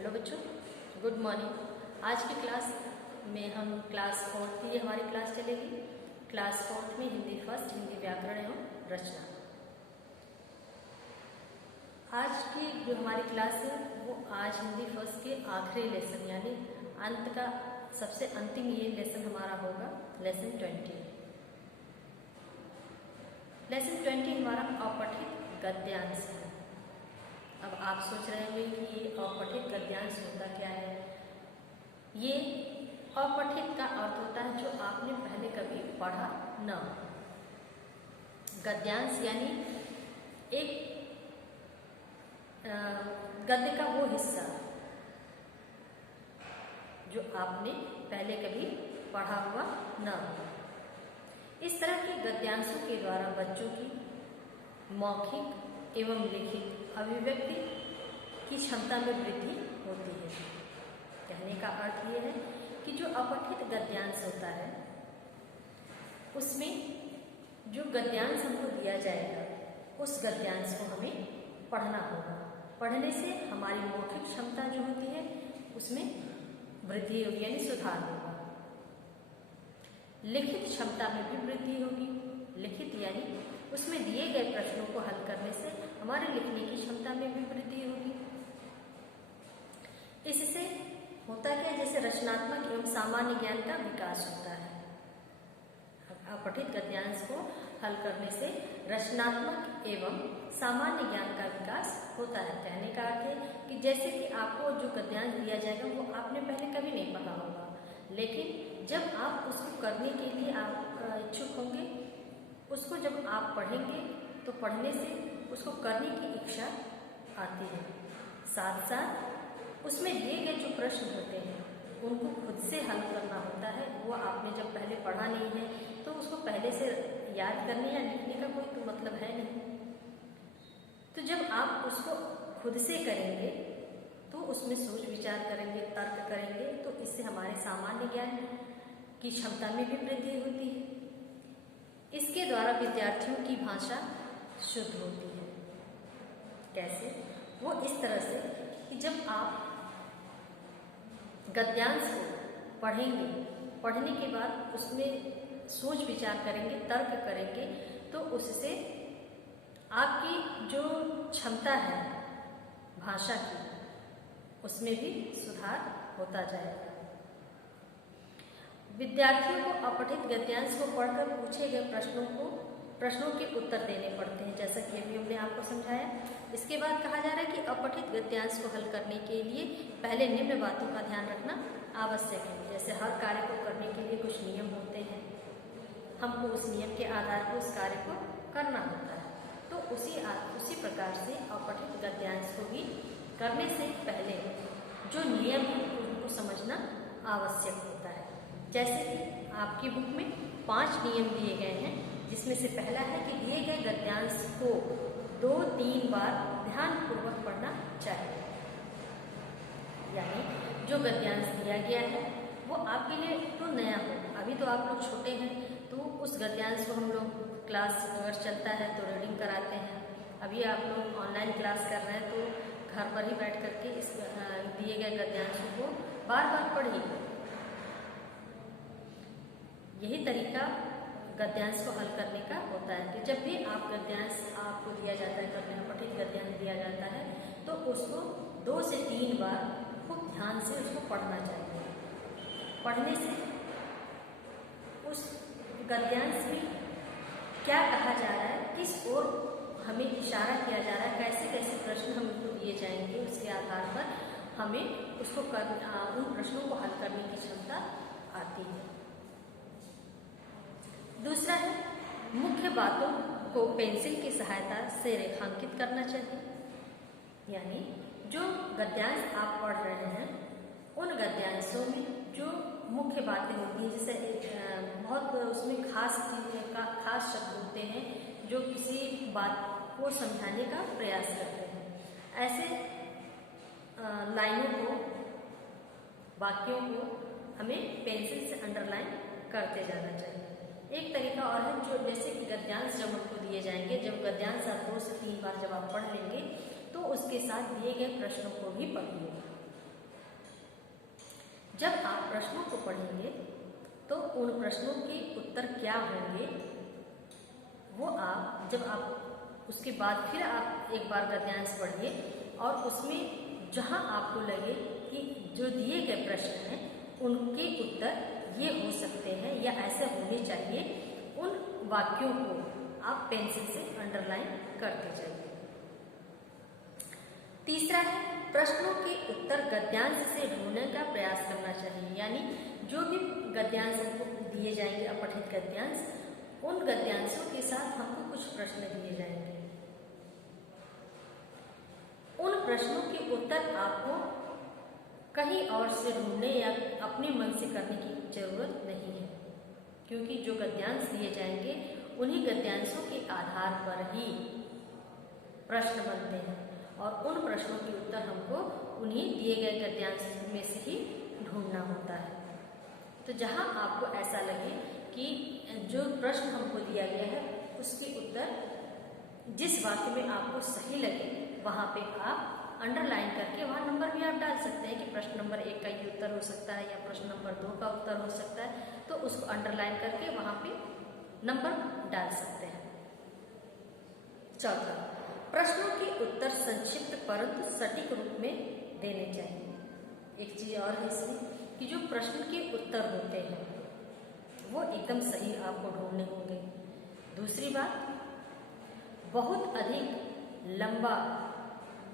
Hello बच्चों, good morning. आज की क्लास में हम क्लास 4 की हमारी क्लास चलेगी। क्लास 4 में हिंदी फर्स्ट, हिंदी व्याकरण एवं रचना। आज की जो हमारी क्लास है वो आज हिंदी फर्स्ट के आखिरी लेसन यानी अंत का सबसे अंतिम ये लेसन हमारा होगा, लेसन 20। लेसन 20 हमारा अपठित गद्यांश है। अब आप सोच रहे होंगे कि ये अपठित गद्यांश होता क्या है। ये अपठित का अर्थ होता है जो आपने पहले कभी पढ़ा न हो। गद्यांश यानी एक गद्य का वो हिस्सा जो आपने पहले कभी पढ़ा हुआ न हो। इस तरह के गद्यांशों के द्वारा बच्चों की मौखिक एवं लिखित अभिव्यक्ति की क्षमता में वृद्धि होती है। कहने का अर्थ ये है कि जो अपठित गद्यांश होता है उसमें जो गद्यांश हमको दिया जाएगा उस गद्यांश को हमें पढ़ना होगा। पढ़ने से हमारी मौखिक क्षमता जो होती है उसमें वृद्धि होगी यानी सुधार होगा। लिखित क्षमता में भी वृद्धि होगी। लिखित यानी उसमें दिए गए प्रश्नों को हल करने से हमारे लिखने की क्षमता में भी वृद्धि होगी। इससे होता क्या, जैसे रचनात्मक एवं सामान्य ज्ञान का विकास होता है। अपठित गद्यांश को हल करने से रचनात्मक एवं सामान्य ज्ञान का विकास होता है। कहने का अर्थ है कि जैसे कि आपको जो गद्यांश दिया जाएगा वो आपने पहले कभी नहीं पढ़ा होगा, लेकिन जब आप उसको करने के लिए आप इच्छुक होंगे, उसको जब आप पढ़ेंगे तो पढ़ने से उसको करने की इच्छा आती है। साथ साथ उसमें दिए गए जो प्रश्न होते हैं उनको खुद से हल करना होता है। वो आपने जब पहले पढ़ा नहीं है तो उसको पहले से याद करने या लिखने का कोई तो मतलब है नहीं। तो जब आप उसको खुद से करेंगे तो उसमें सोच विचार करेंगे, तर्क करेंगे, तो इससे हमारे सामान्य ज्ञान की क्षमता में भी वृद्धि होती है। इसके द्वारा विद्यार्थियों की भाषा शुद्ध होती है। कैसे? वो इस तरह से कि जब आप गद्यांश को पढ़ेंगे, पढ़ने के बाद उसमें सोच विचार करेंगे, तर्क करेंगे, तो उससे आपकी जो क्षमता है भाषा की उसमें भी सुधार होता जाएगा। विद्यार्थियों को अपठित गद्यांश को पढ़कर पूछे गए प्रश्नों के उत्तर देने पड़ते हैं, जैसा कि अभी हमने आपको समझाया। इसके बाद कहा जा रहा है कि अपठित गद्यांश को हल करने के लिए पहले निम्न बातों का ध्यान रखना आवश्यक है। जैसे हर कार्य को करने के लिए कुछ नियम होते हैं, हमको उस नियम के आधार पर उस कार्य को करना होता है। तो उसी प्रकार से अपठित गद्यांश को भी करने से पहले जो नियम है उनको समझना आवश्यक होता है। जैसे कि आपकी बुक में 5 नियम दिए गए हैं, जिसमें से पहला है कि दिए गए गद्यांश को 2-3 बार ध्यानपूर्वक पढ़ना चाहिए। यानी जो गद्यांश दिया गया है वो आपके लिए तो नया हो। अभी तो आप लोग छोटे हैं तो उस गद्यांश को हम लोग क्लास अगर चलता है तो रीडिंग कराते हैं। अभी आप लोग ऑनलाइन क्लास कर रहे हैं तो घर पर ही बैठ करके इस दिए गए गद्यांशों को बार बार पढ़िए। यही तरीका गद्यांश को हल करने का होता है कि जब भी आप गद्यांश आपको दिया जाता है, करने अपठित गद्यांश दिया जाता है, तो उसको 2 से 3 बार खूब ध्यान से उसको पढ़ना चाहिए। पढ़ने से उस गद्यांश में क्या कहा जा रहा है, किस ओर हमें इशारा किया जा रहा है, कैसे कैसे प्रश्न हमको दिए जाएंगे, उसके आधार पर हमें उसको उन प्रश्नों को हल करने की क्षमता आती है। दूसरा है मुख्य बातों को पेंसिल की सहायता से रेखांकित करना चाहिए। यानी जो गद्यांश आप पढ़ रहे हैं उन गद्यांशों में जो मुख्य बातें होती हैं, जैसे बहुत उसमें खास शब्द होते हैं जो किसी बात को समझाने का प्रयास करते हैं, ऐसे लाइनों को, वाक्यों को हमें पेंसिल से अंडरलाइन करते जाना चाहिए। एक तरीका और है, जो जैसे कि गद्यांश जब हमको दिए जाएंगे, जब गद्यांश आप 2 से 3 बार जब आप पढ़ लेंगे तो उसके साथ दिए गए प्रश्नों को भी पढ़िए। जब आप प्रश्नों को पढ़ेंगे तो उन प्रश्नों के उत्तर क्या होंगे वो आप जब आप उसके बाद फिर आप एक बार गद्यांश पढ़िए और उसमें जहाँ आपको लगे कि जो दिए गए प्रश्न हैं उनके उत्तर ये हो सकते हैं या ऐसे होने चाहिए, उन वाक्यों को आप पेंसिल से अंडरलाइन करते जाइए। तीसरा है प्रश्नों के उत्तर गद्यांश से ढूंढने का प्रयास करना चाहिए, यानी जो भी गद्यांश हमको दिए जाएंगे अपठित गद्यांश, उन गद्यांशों के साथ हमको कुछ प्रश्न दिए जाएंगे। उन प्रश्नों के उत्तर आपको कहीं और से ढूंढने या अपने मन से करने की जरूरत नहीं है, क्योंकि जो गद्यांश दिए जाएंगे उन्हीं गद्यांशों के आधार पर ही प्रश्न बनते हैं और उन प्रश्नों के उत्तर हमको उन्हीं दिए गए गद्यांश में से ही ढूंढना होता है। तो जहाँ आपको ऐसा लगे कि जो प्रश्न हमको दिया गया है उसके उत्तर जिस वाक्य में आपको सही लगे वहाँ पे आप अंडरलाइन करके वहाँ नंबर भी आप डाल सकते हैं कि प्रश्न नंबर 1 का ये उत्तर हो सकता है या प्रश्न नंबर 2 का उत्तर हो सकता है, तो उसको अंडरलाइन करके वहाँ पे नंबर डाल सकते हैं। चौथा, प्रश्नों के उत्तर संक्षिप्त परंतु सटीक रूप में देने चाहिए। एक चीज और है इसमें कि जो प्रश्न के उत्तर होते हैं वो एकदम सही आपको ढूंढने होंगे। दूसरी बात, बहुत अधिक लंबा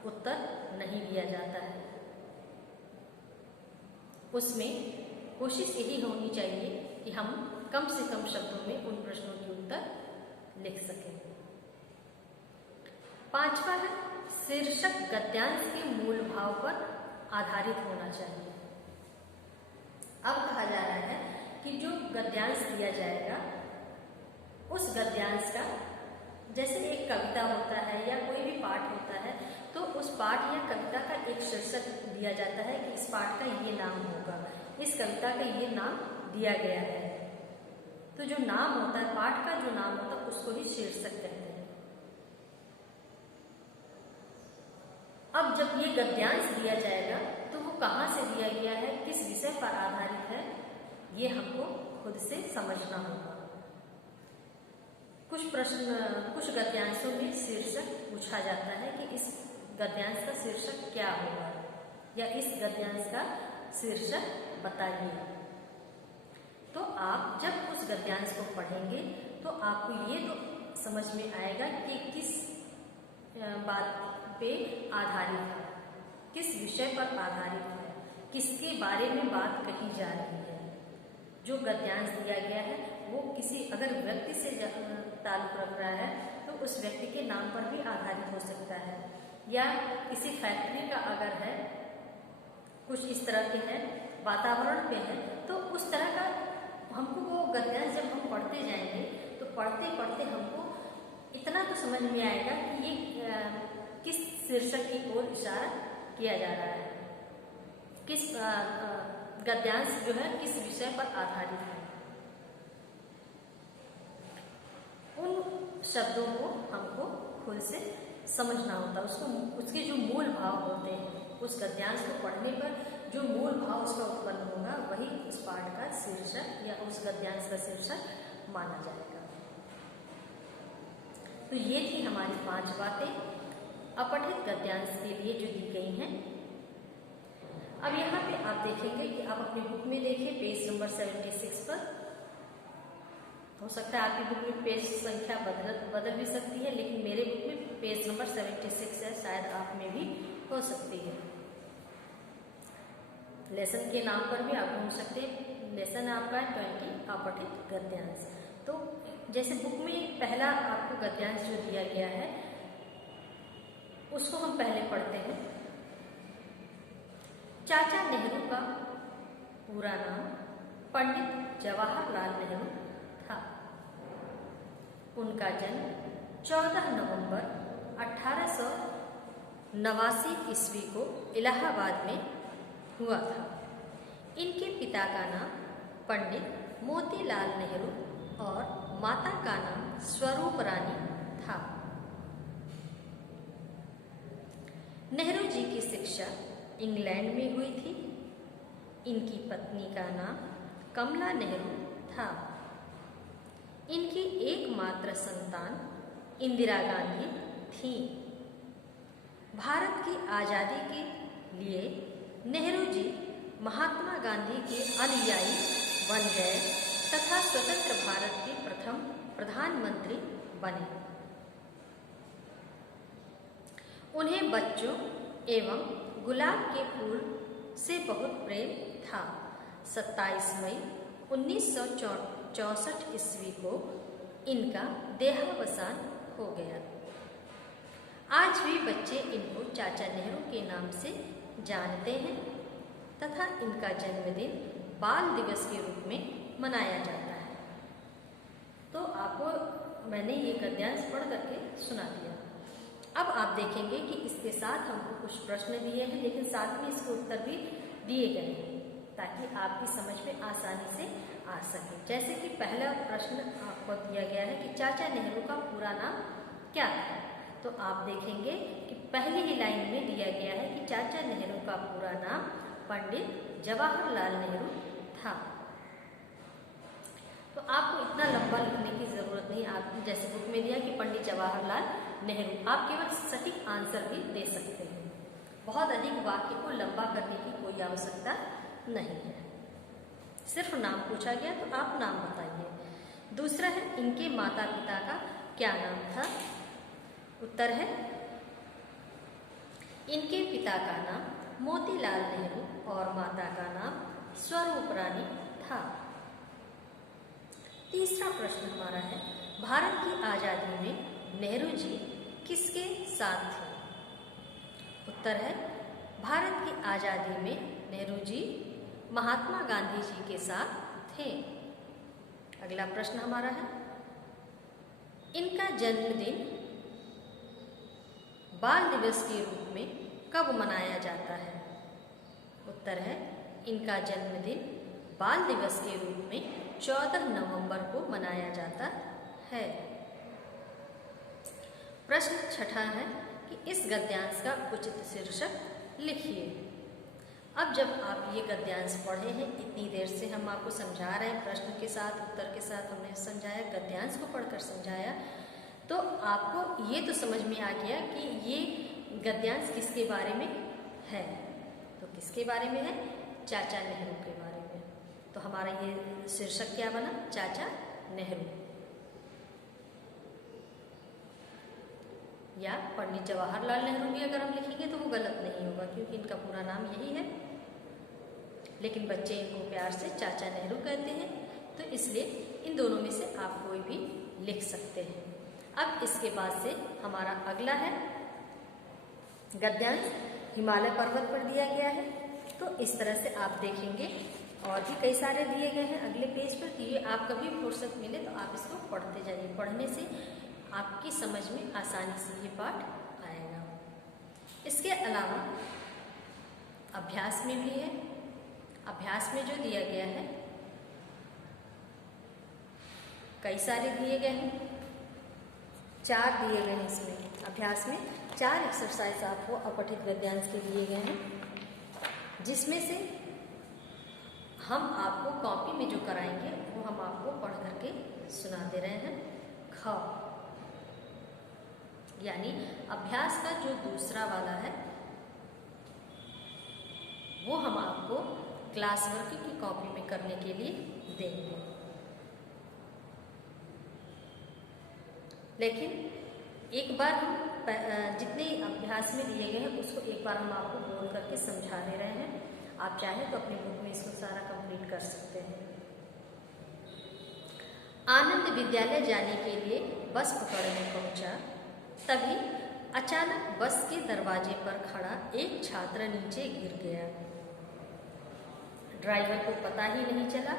उत्तर नहीं दिया जाता है, उसमें कोशिश यही होनी चाहिए कि हम कम से कम शब्दों में उन प्रश्नों के उत्तर लिख सकें। पांचवा है शीर्षक गद्यांश के मूल भाव पर आधारित होना चाहिए। अब कहा जा रहा है कि जो गद्यांश दिया जाएगा उस गद्यांश का, जैसे एक कविता होता है या कोई भी पाठ होता है, तो उस पाठ या कविता का एक शीर्षक दिया जाता है कि इस पाठ का ये नाम होगा, इस कविता का ये नाम दिया गया है। तो जो नाम होता है, पाठ का जो नाम होता है उसको ही शीर्षक कहते हैं। अब जब ये गद्यांश दिया जाएगा तो वो कहाँ से दिया गया है, किस विषय पर आधारित है, ये हमको खुद से समझना होगा। कुछ गद्यांशों में शीर्षक पूछा जाता है कि इस गद्यांश का शीर्षक क्या होगा या इस गद्यांश का शीर्षक बताइए। तो आप जब उस गद्यांश को पढ़ेंगे तो आपको ये तो समझ में आएगा कि किस बात पे आधारित है, किस विषय पर आधारित है, किसके बारे में बात कही जा रही है। जो गद्यांश दिया गया है वो किसी अगर व्यक्ति से ताल्लुक रख रहा है तो उस व्यक्ति के नाम पर भी आधारित हो सकता है, या किसी फैक्ट्री का अगर है, कुछ इस तरह के है, वातावरण पे है, तो उस तरह का हमको वो गद्यांश जब हम पढ़ते जाएंगे तो पढ़ते पढ़ते हमको इतना तो समझ में आएगा कि ये किस शीर्षक की ओर इशारा किया जा रहा है, किस गद्यांश जो है किस विषय पर आधारित है। उन शब्दों को हमको खुद से समझना होता है, उसके जो मूल भाव होते हैं, उस गद्यांश को पढ़ने पर जो मूल भाव उसका उत्पन्न होगा वही उस पाठ का शीर्षक या उस गद्यांश का शीर्षक माना जाएगा। तो ये थी हमारी 5 बातें अपठित गद्यांश के लिए जो दी गई हैं। अब यहाँ पे आप देखेंगे कि आप अपनी बुक में देखिए पेज नंबर 76 पर। हो सकता है आपकी बुक में पेज संख्या बदल भी सकती है, लेकिन मेरे बुक में पेज नंबर 76 है, शायद आप में भी हो सकती है। लेसन के नाम पर भी आप ढूंढ सकते हैं। लेसन आपका 20 अपठित गद्यांश। तो जैसे बुक में पहला आपको गद्यांश जो दिया गया है उसको हम पहले पढ़ते हैं। चाचा नेहरू का पूरा नाम पंडित जवाहरलाल नेहरू था। उनका जन्म 14 नवंबर 1889 ईस्वी को इलाहाबाद में हुआ था। इनके पिता का नाम पंडित मोतीलाल नेहरू और माता का नाम स्वरूप रानी था। नेहरू जी की शिक्षा इंग्लैंड में हुई थी। इनकी पत्नी का नाम कमला नेहरू था। इनकी एकमात्र संतान इंदिरा गांधी थी। भारत की आज़ादी के लिए नेहरू जी महात्मा गांधी के अनुयायी बन गए तथा स्वतंत्र भारत के प्रथम प्रधानमंत्री बने। उन्हें बच्चों एवं गुलाब के फूल से बहुत प्रेम था। 27 मई 1964 ईस्वी को इनका देहावसान हो गया। आज भी बच्चे इनको चाचा नेहरू के नाम से जानते हैं तथा इनका जन्मदिन बाल दिवस के रूप में मनाया जाता है। तो आपको मैंने ये गद्यांश पढ़ करके सुना दिया। अब आप देखेंगे कि इसके साथ हमको कुछ प्रश्न दिए हैं, लेकिन साथ में इसके उत्तर भी दिए गए हैं ताकि आपकी समझ में आसानी से आ सके। जैसे कि पहला प्रश्न आपको दिया गया है कि चाचा नेहरू का पूरा नाम क्या था। तो आप देखेंगे कि पहली ही लाइन में दिया गया है कि चाचा नेहरू का पूरा नाम पंडित जवाहरलाल नेहरू था। तो आपको इतना लंबा लिखने की जरूरत नहीं। आप जैसे बुक में दिया कि पंडित जवाहरलाल नेहरू, आप केवल सटीक आंसर भी दे सकते हैं। बहुत अधिक वाक्य को लंबा करने की कोई आवश्यकता नहीं है। सिर्फ नाम पूछा गया तो आप नाम बताइए। दूसरा है इनके माता पिता का क्या नाम था। उत्तर है इनके पिता का नाम मोतीलाल नेहरू और माता का नाम स्वरूप रानी था। तीसरा प्रश्न हमारा है भारत की आज़ादी में नेहरू जी किसके साथ थे। उत्तर है भारत की आज़ादी में नेहरू जी महात्मा गांधी जी के साथ थे। अगला प्रश्न हमारा है इनका जन्मदिन बाल दिवस के रूप में कब मनाया जाता है। उत्तर है इनका जन्मदिन बाल दिवस के रूप में 14 नवंबर को मनाया जाता है। प्रश्न छठा है कि इस गद्यांश का उचित शीर्षक लिखिए। अब जब आप ये गद्यांश पढ़े हैं, इतनी देर से हम आपको समझा रहे हैं, प्रश्न के साथ उत्तर के साथ हमने समझाया, गद्यांश को पढ़कर समझाया, तो आपको ये तो समझ में आ गया कि ये गद्यांश किसके बारे में है। तो किसके बारे में है? चाचा नेहरू के बारे में। तो हमारा ये शीर्षक क्या बना? चाचा नेहरू या पंडित जवाहरलाल नेहरू भी अगर हम लिखेंगे तो वो गलत नहीं होगा क्योंकि इनका पूरा नाम यही है, लेकिन बच्चे इनको प्यार से चाचा नेहरू कहते हैं, तो इसलिए इन दोनों में से आप कोई भी लिख सकते हैं। अब इसके बाद से हमारा अगला है गद्यांश हिमालय पर्वत पर दिया गया है। तो इस तरह से आप देखेंगे और भी कई सारे दिए गए हैं अगले पेज पर। कि ये आप कभी फुर्सत मिले तो आप इसको पढ़ते जाइए। पढ़ने से आपकी समझ में आसानी से ये पाठ आएगा। इसके अलावा अभ्यास में भी है। अभ्यास में जो दिया गया है कई सारे दिए गए हैं, 4 दिए गए हैं। इसमें अभ्यास में 4 एक्सरसाइज आपको अपठित गद्यांश के दिए गए हैं, जिसमें से हम आपको कॉपी में जो कराएंगे वो हम आपको पढ़ करके सुना दे रहे हैं। ख यानी अभ्यास का जो दूसरा वाला है वो हम आपको क्लास वर्क की कॉपी में करने के लिए देंगे। लेकिन एक बार हम जितने अभ्यास में दिए गए हैं उसको एक बार हम आपको बोल करके समझा दे रहे हैं। आप चाहें तो अपनी बुक में इसको सारा कंप्लीट कर सकते हैं। आनंद विद्यालय जाने के लिए बस पकड़ने पहुंचा, तभी अचानक बस के दरवाजे पर खड़ा एक छात्र नीचे गिर गया। ड्राइवर को पता ही नहीं चला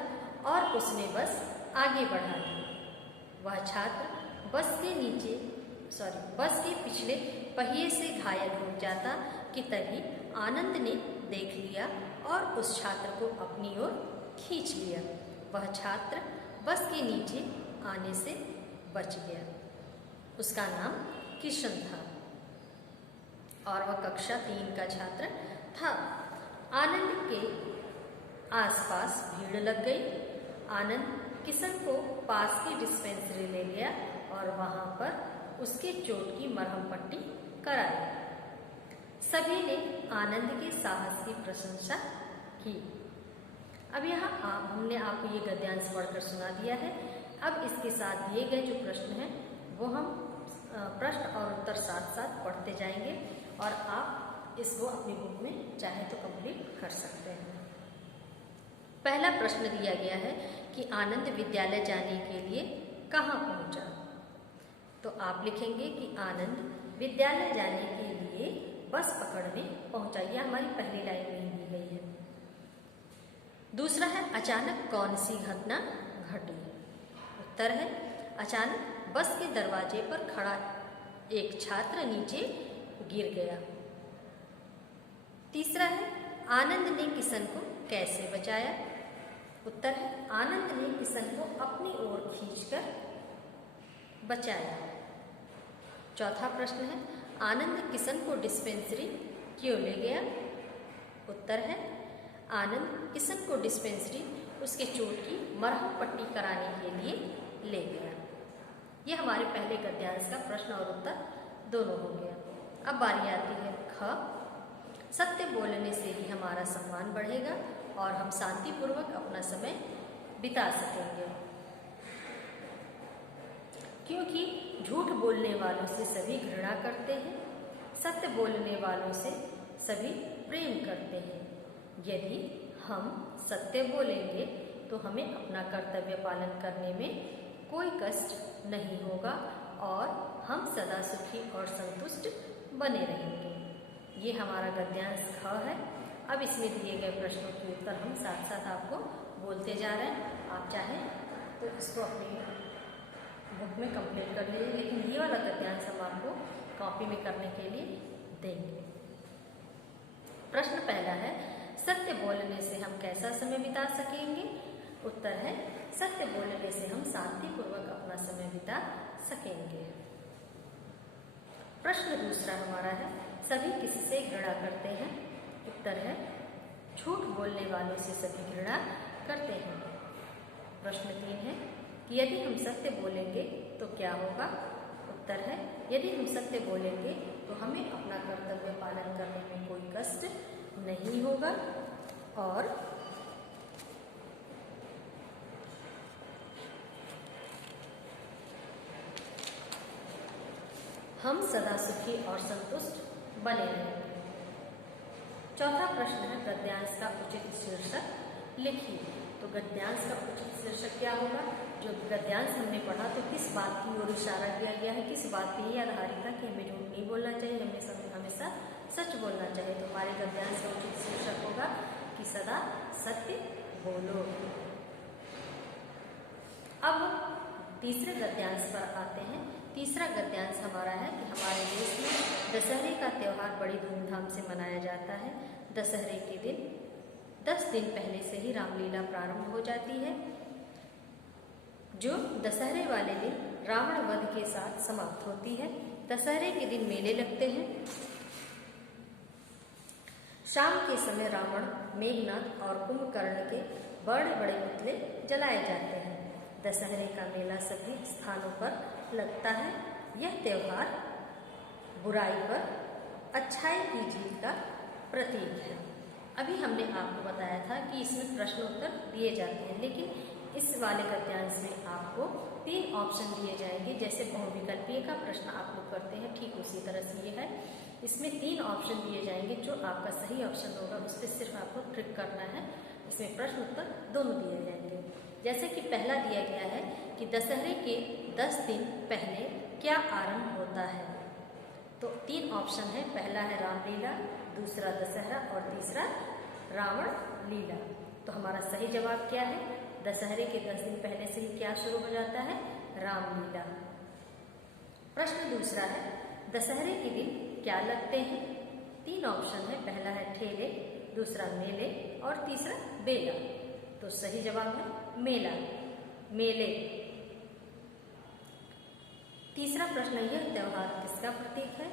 और उसने बस आगे बढ़ा दी। वह छात्र बस के पिछले पहिए से घायल हो जाता कि तभी आनंद ने देख लिया और उस छात्र को अपनी ओर खींच लिया। वह छात्र बस के नीचे आने से बच गया। उसका नाम किशन था और वह कक्षा 3 का छात्र था। आनंद के आसपास भीड़ लग गई। आनंद किशन को पास की डिस्पेंसरी ले गया और वहां पर उसके चोट की मरहम पट्टी कराई। सभी ने आनंद के साहस की प्रशंसा की। अब यहाँ हमने आपको ये गद्यांश पढ़कर सुना दिया है। अब इसके साथ दिए गए जो प्रश्न हैं वो हम प्रश्न और उत्तर साथ साथ पढ़ते जाएंगे और आप इसको अपनी बुक में चाहे तो कंप्लीट कर सकते हैं। पहला प्रश्न दिया गया है कि आनंद विद्यालय जाने के लिए कहाँ पहुँचा। तो आप लिखेंगे कि आनंद विद्यालय जाने के लिए बस पकड़ने पहुँचा। यह हमारी पहली लाइन में दी गई है। दूसरा है अचानक कौन सी घटना घटी। उत्तर है अचानक बस के दरवाजे पर खड़ा एक छात्र नीचे गिर गया। तीसरा है आनंद ने किशन को कैसे बचाया। उत्तर है आनंद ने किशन को अपनी ओर खींचकर बचाया। चौथा प्रश्न है आनंद किशन को डिस्पेंसरी क्यों ले गया। उत्तर है आनंद किशन को डिस्पेंसरी उसके चोट की मरहम पट्टी कराने के लिए ले गया। यह हमारे पहले गद्यांश का प्रश्न और उत्तर दोनों हो गया। अब बारी आती है ख। सत्य बोलने से ही हमारा सम्मान बढ़ेगा और हम शांतिपूर्वक अपना समय बिता सकेंगे, क्योंकि झूठ बोलने वालों से सभी घृणा करते हैं, सत्य बोलने वालों से सभी प्रेम करते हैं। यदि हम सत्य बोलेंगे तो हमें अपना कर्तव्य पालन करने में कोई कष्ट नहीं होगा और हम सदा सुखी और संतुष्ट बने रहेंगे। ये हमारा गद्यांश ख है। अब इसमें दिए गए प्रश्नों के उत्तर हम साथ साथ आपको बोलते जा रहे हैं। आप चाहें तो इसको अपनी बुक में कंप्लीट कर लीजिए, लेकिन ये वाला गद्यांश हम आपको कॉपी में करने के लिए देंगे। प्रश्न पहला है सत्य बोलने से हम कैसा समय बिता सकेंगे। उत्तर है सत्य बोलने से हम शांतिपूर्वक अपना समय बिता सकेंगे। प्रश्न दूसरा हमारा है सभी किससे घृणा करते हैं। उत्तर है झूठ बोलने वालों से सभी घृणा करते हैं। प्रश्न 3 है कि यदि हम सत्य बोलेंगे तो क्या होगा। उत्तर है यदि हम सत्य बोलेंगे तो हमें अपना कर्तव्य पालन करने में कोई कष्ट नहीं होगा और हम सदा सुखी और संतुष्ट बने रहेंगे। चौथा प्रश्न है गद्यांश का उचित शीर्षक लिखिए। तो गद्यांश का उचित शीर्षक क्या होगा। जो गद्यांश हमने पढ़ा तो किस बात की ओर इशारा किया गया है, किस बात पे ये आधारित है कि हमें झूठ नहीं बोलना चाहिए, हमें हमेशा सच बोलना चाहिए। तो हमारे गद्यांश का उचित शीर्षक होगा कि सदा सत्य बोलो। अब तीसरे गद्यांश पर आते हैं। तीसरा गद्यांश हमारा है कि हमारे देश में दशहरे का त्यौहार बड़ी धूमधाम से मनाया जाता है। दशहरे के दिन 10 दिन पहले से ही रामलीला प्रारंभ हो जाती है, जो दशहरे वाले दिन रावण वध के साथ समाप्त होती है। दशहरे के दिन मेले लगते हैं। शाम के समय रावण, मेघनाथ और कुंभकर्ण के बड़े बड़े पुतले जलाए जाते हैं। दशहरे का मेला सभी स्थानों पर लगता है। यह त्यौहार बुराई पर अच्छाई की जीत का प्रतीक है। अभी हमने आपको बताया था कि इसमें प्रश्न उत्तर दिए जाते हैं, लेकिन इस वाले गद्यांश में आपको 3 ऑप्शन दिए जाएंगे। जैसे बहुविकल्पीय का प्रश्न आप लोग करते हैं, ठीक उसी तरह से ये है। इसमें 3 ऑप्शन दिए जाएंगे। जो आपका सही ऑप्शन होगा उस पर सिर्फ आपको ट्रिक करना है। इसमें प्रश्न उत्तर दोनों दिए जाएंगे। जैसे कि पहला दिया गया है कि दशहरे के 10 दिन पहले क्या आरंभ होता है। तो 3 ऑप्शन है। पहला है रामलीला, दूसरा दशहरा और तीसरा रावण लीला। तो हमारा सही जवाब क्या है। दशहरे के 10 दिन पहले से ही क्या शुरू हो जाता है, रामलीला। प्रश्न दूसरा है दशहरे के दिन क्या लगते हैं। 3 ऑप्शन है। पहला है ठेले, दूसरा मेले और तीसरा बेला। तो सही जवाब है मेला, मेले। तीसरा प्रश्न यह त्यौहार किसका प्रतीक है।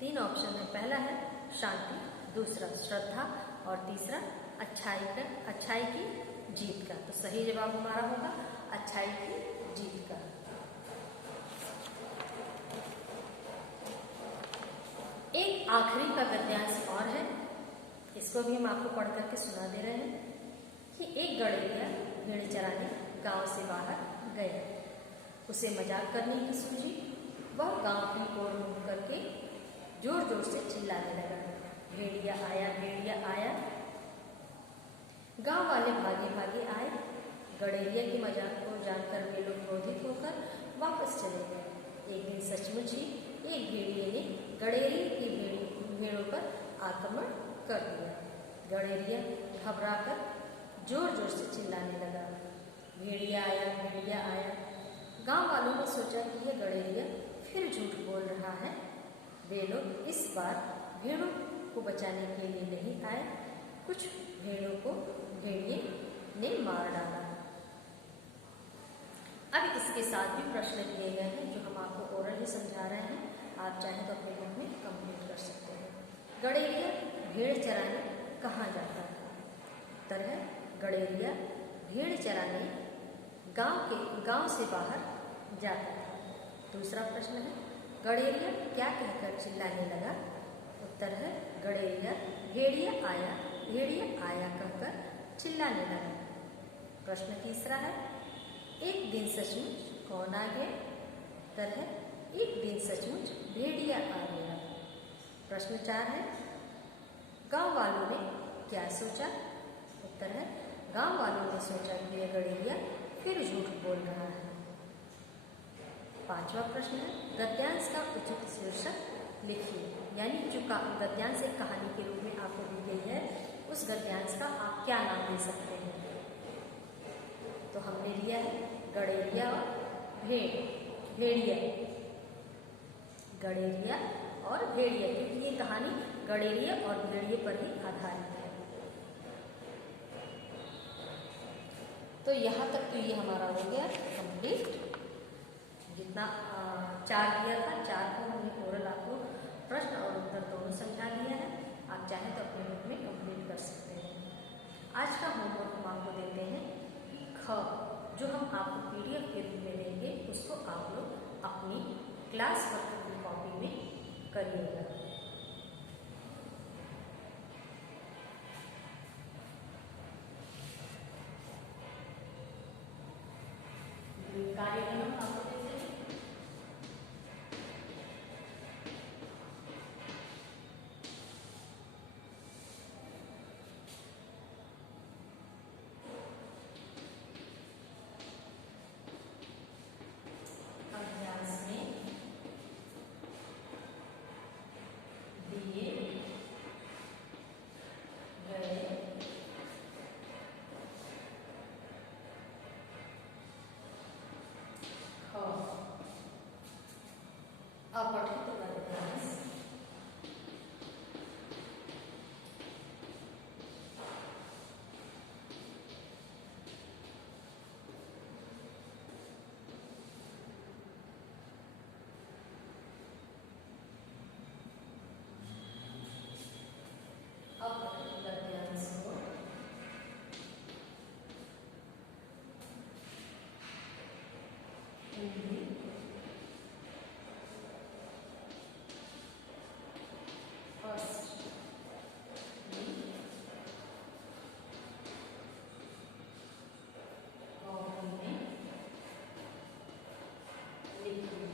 3 ऑप्शन है। पहला है शांति, दूसरा श्रद्धा और तीसरा अच्छाई की जीत का। तो सही जवाब हमारा होगा अच्छाई की जीत का। एक आखिरी का गद्यांश और है, इसको भी हम आपको पढ़ करके सुना दे रहे हैं कि एक गड़ेरिया भेड़ चराने गांव से बाहर गया। उसे मजाक करने की सूझी। वह गांव की ओर मुड़ करके जोर जोर से चिल्लाने लगा, भेड़िया आया, भेड़िया आया। गांव वाले भागे भागे आए। गड़ेरिया की मजाक को जानकर वे लोग क्रोधित होकर वापस चले गए। एक दिन सचमुच ही एक भेड़िए ने गड़ेरिया की भेड़ों पर आक्रमण कर दिया। गड़ेरिया घबराकर जोर जोर से चिल्लाने लगा, भेड़िया आया, भेड़िया आया। गांव वालों ने सोचा कि यह गड़ेरिया फिर झूठ बोल रहा है। वे लोग इस बार भेड़ों को बचाने के लिए नहीं आए। कुछ भेड़ों को भेड़िए ने मार डाला। अब इसके साथ भी प्रश्न दिए गए हैं जो हम आपको ओरल ही समझा रहे हैं। आप चाहें तो अपने बुक में कंप्लीट कर सकते हैं। गड़ेरिया भेड़ चराने कहाँ जाता था? उत्तर है गड़ेरिया भेड़ चराने गांव से बाहर जाता था। दूसरा प्रश्न है गड़ेरिया क्या कहकर चिल्लाने लगा? उत्तर है गड़ेरिया भेड़िया आया कहकर चिल्लाने लगा। प्रश्न तीसरा है एक दिन सचमुच कौन आ गया? उत्तर है एक दिन सचमुच भेड़िया आ गया। प्रश्न 4 है गांव वालों ने क्या सोचा? उत्तर है गांव वालों ने सोचा कि यह गड़ेरिया फिर झूठ बोल रहा है। 5वां प्रश्न है गद्यांश का उचित शीर्षक लिखिए, यानी जो गद्यांश एक कहानी के रूप में आपको दी गई है उस गद्यांश का आप क्या नाम दे सकते हैं? तो हमने लिया है गड़ेरिया और भेड़िया। गड़ेरिया और भेड़िया, क्योंकि ये कहानी गड़ेरिया और भेड़िए पर ही आधारित है। तो यहाँ तक तो ये हमारा हो गया कंप्लीट। जितना 4 दिया था 4 को हमने ओरल आपको प्रश्न और उत्तर दोनों समझा दिया है। आप चाहें तो अपने बुक में कंप्लीट कर सकते हैं। आज का होमवर्क हम आपको देते हैं ख, जो हम आपको PDF के रूप में देंगे, उसको आप लोग अपनी क्लास वर्क की कॉपी में करिएगा। कार्यक्रम आपको देते हैं। अभ्यास में दिए गए अपठित गद्यांश को हिंदी फर्स्ट कॉपी में लिखिए।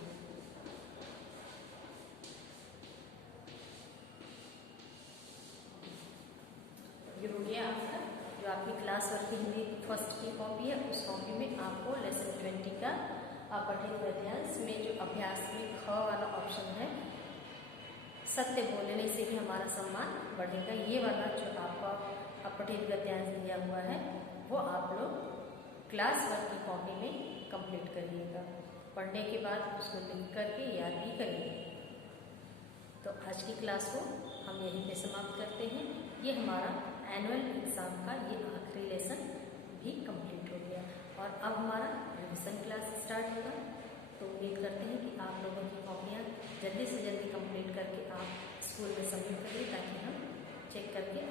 ये हो गया आपका जो आपकी क्लास वर्क की हिंदी फर्स्ट की कॉपी है। उस कॉपी में आपको लेसन 20 का अपठित गद्यांश में जो अभ्यास में ख वाला ऑप्शन है, सत्य बोलने से भी हमारा सम्मान बढ़ेगा, ये वाला जो आपका अपठित गद्यांश दिया हुआ है वो आप लोग क्लास वर्क की कॉपी में कंप्लीट करिएगा। पढ़ने के बाद उसको लिख करके याद भी करिए। तो आज की क्लास को हम यहीं पे समाप्त करते हैं। ये हमारा एनुअल एग्ज़ाम का ये आखिरी लेसन भी कंप्लीट हो गया और अब हमारा रिवीजन क्लास स्टार्ट होगा। तो उम्मीद करते हैं कि आप लोगों की कॉपियाँ जल्दी से जल्दी कंप्लीट करके आप स्कूल में सबमिट करिए ताकि हम चेक करके